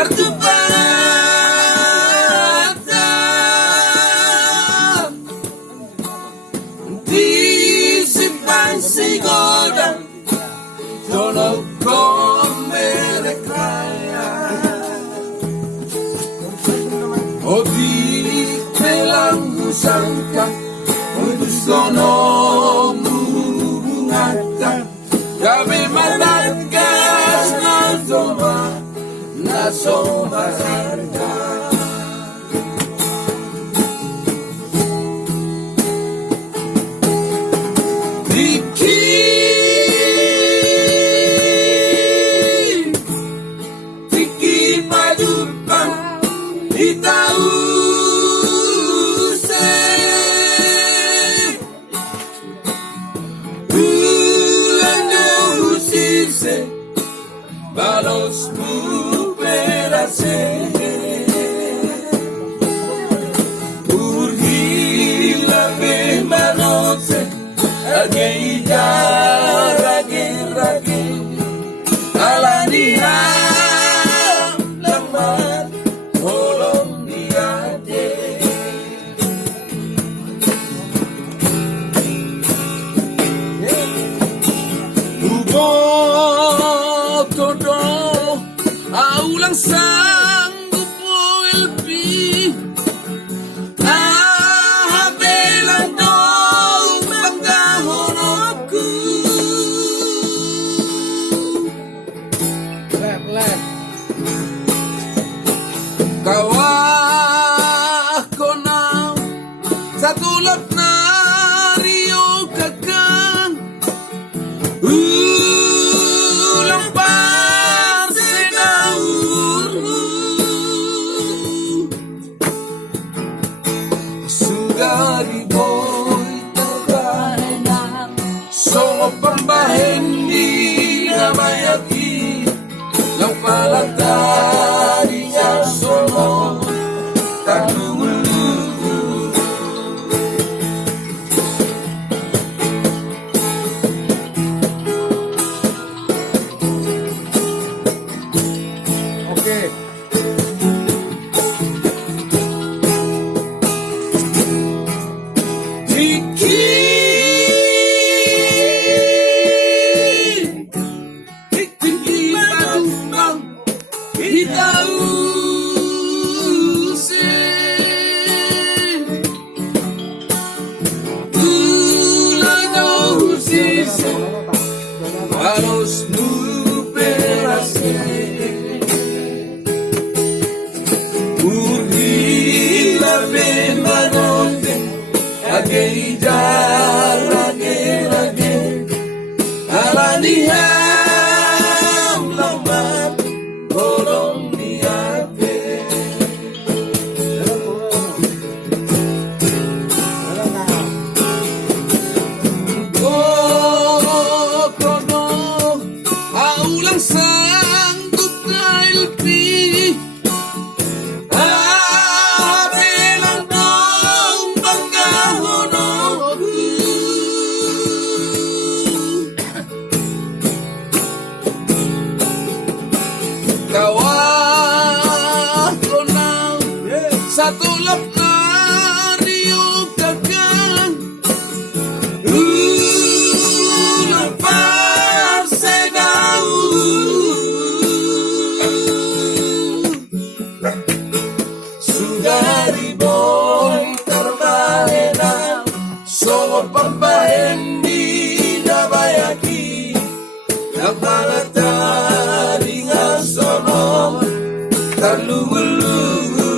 Artupata di si pansi goda Dono come le kaya O di telang sangka Gusto no mungata Gabi madagas na soma Na soma harga Tiki padupang itause Balos muperase Urhila be manote Ageida rage Alania Laman Holong diade Aulang sanggup mo elpi Habelan dong panggahon aku Kawah ko na sa tulad na Rio Kagan Ulang pa Sugari boy terbaik Somo pembahen di namayaki Yang palatari yang somo Kadulu Oke Harus muperase Urhila be manote Ageida rage Alaniham laman Holong diate Aulang sanggup na ilpi Habelan dong panggahon aku Kawah ko na sa tulap na Rio Kagan Ulang pa Sugari boy terbaik Somo pembahen di nabayaki Yang palatari ngasono Terlugu-lugu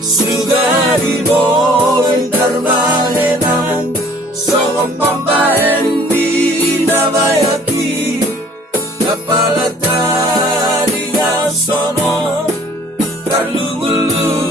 Sugari boy terbaik Somo pembahen di nabayaki Yang palatari ngasono Kalungulu